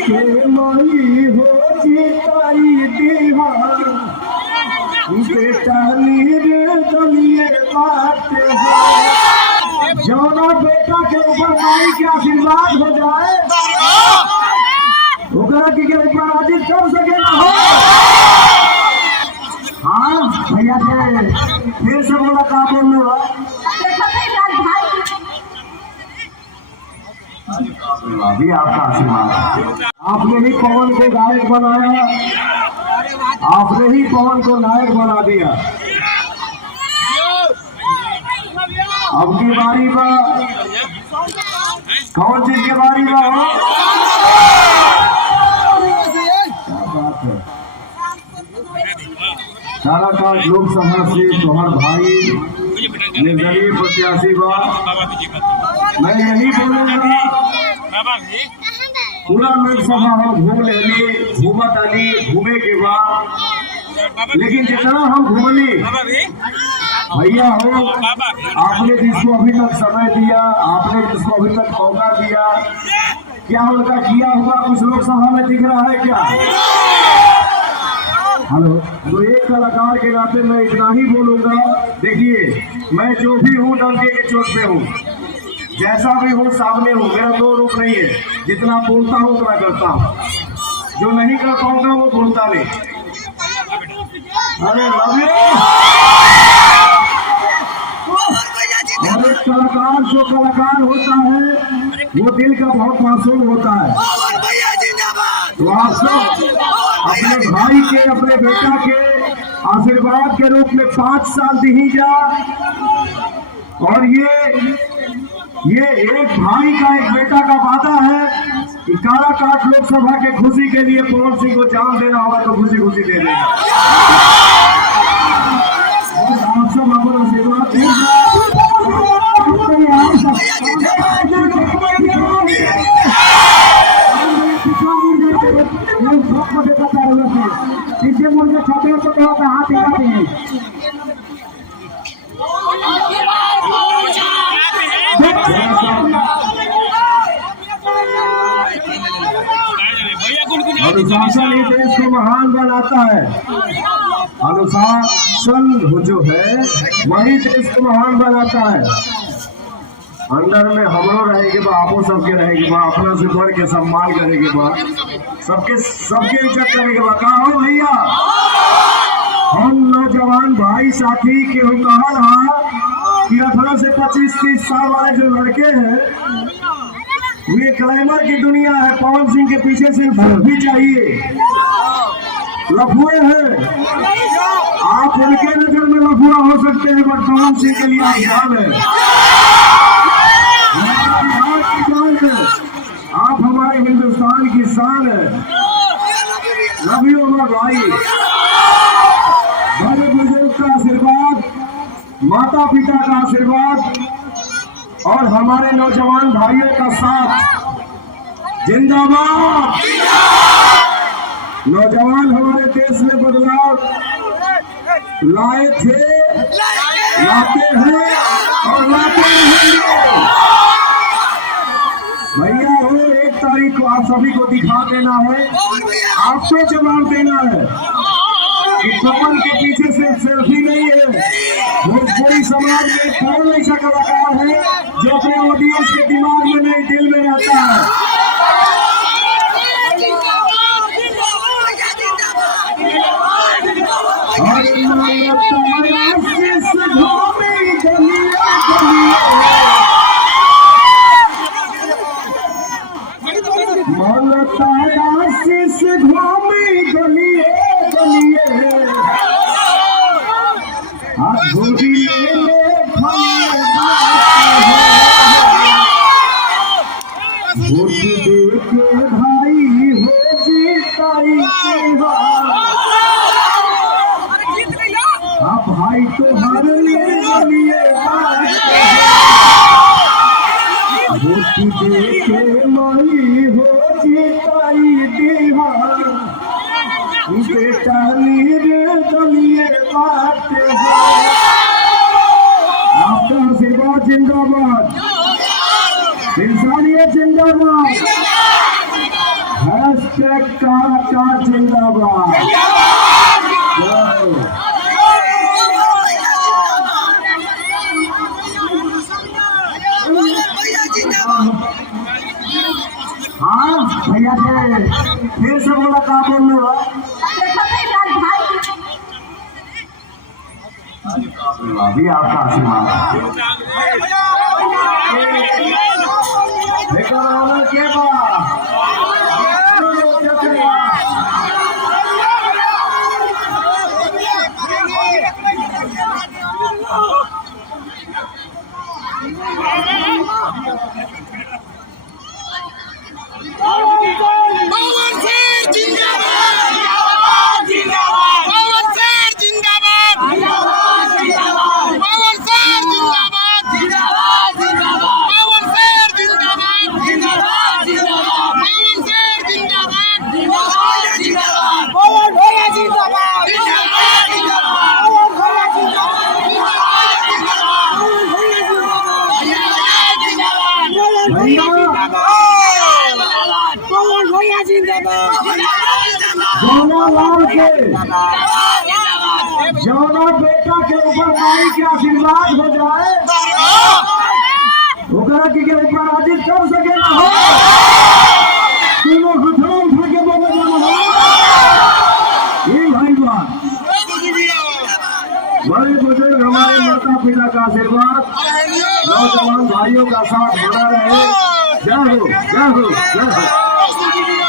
के मई हो जीताई दीवार बेटा निर्दलीय बाटे जौना बेटा के ऊपर माई के आशीर्वाद हो जाए ओकरा के ऊपर राजित कर सके ना हो। हाँ भैया से फिर से बोला का बोल रहा अभी आपका आशीर्वाद। आपने ही पवन को गायक बनाया, आपने ही पवन को नायक बना दिया। अब की बारी पर कौन चीज की बारी पर हो? क्या बात है। काराकाट लोकसभा से तोहर भाई निर्दलीय प्रत्याशी बा। मैं यही बोलूंगा पूरा लोकसभा हम घूम लेली घूमत आली घूमे के बाद, लेकिन जितना हम घूमली भैया हो आपने जिसको अभी तक समय दिया, आपने जिसको अभी तक मौका दिया, क्या उनका किया हुआ कुछ लोकसभा में दिख रहा है क्या? हेलो, तो एक कलाकार के नाते मैं इतना ही बोलूंगा। देखिए मैं जो भी हूँ डंके के चोट पे हूँ, जैसा भी हूँ सामने हूँ, मेरा दो रूप नहीं है। जितना बोलता हूँ उतना करता हूँ, जो नहीं कर पाऊंगा वो बोलता नहीं। अरे एक कलाकार जो कलाकार होता है वो दिल का बहुत मासूम होता है। तो आप सब अपने भाई के अपने बेटा के आशीर्वाद के रूप में 5 साल दीजिए। और ये एक भाई का एक बेटा का वादा है कि काराकाट लोकसभा के खुशी के लिए पवन सिंह को जान देना होगा तो खुशी खुशी दे देगा। आप सब अपना आशीर्वाद पीछे मुझे छोटे छोटे हाथ दिखाते हैं। अनुशासन ही देश को महान बनाता है। अनुशासन जो है वही देश को महान बनाता है। अंदर में हमरो रहेगी बा, आपो सबके रहेगी बा, अपना से बढ़ के सम्मान करेगी बा, सबके इज्जत करेगी बा। कहा हो भैया हम नौजवान भाई साथी के कहा रहा कि 18 से 25-30 साल वाले जो लड़के हैं ये क्लाइमर की दुनिया है। पवन सिंह के पीछे सिर्फ भी चाहिए, लफुए हैं। आप उनके नजर में लफुआ हो सकते हैं बट पवन सिंह के लिए आसान है। आप हमारे हिंदुस्तान की शान है। लव यू अमर भाई। बड़े बुजुर्ग का आशीर्वाद, माता पिता का आशीर्वाद और हमारे नौजवान भाइयों का साथ जिंदाबाद। नौजवान हमारे देश में बदलाव लाए थे, लाते हैं और लाते रहेंगे। भैया हो 1 तारीख को आप सभी को दिखा देना है, आपको जवाब देना है कि पवन के पीछे सिर्फ सेल्फी नहीं है, भोजपुरी समाज में कौन ऐसा कलाकार है जो अपने ऑडियंस के दिमाग में नहीं दिल में रहता है। भाई तो हर देखे मई हो जीताई दीवार बेटा निर्दलीय बाटे आपका आशीर्वाद जिंदाबाद, इंसानियत जिंदाबाद। का जिंदाबाद। हाँ भैया थे फिर से बोला कहा बोल लो अभी आपका आशीर्वाद के जौना बेटा के ऊपर माई के आशीर्वाद हो जाए ओकरा के ऊपर राजित कर सके ना हो तीनों हथड़ा उठा के बोले जाना ये भाई बात बड़े बुजुर्ग हमारे माता पिता का आशीर्वाद नौजवान भाइयों का साथ बना रहे। जय हो जय हो जय हो।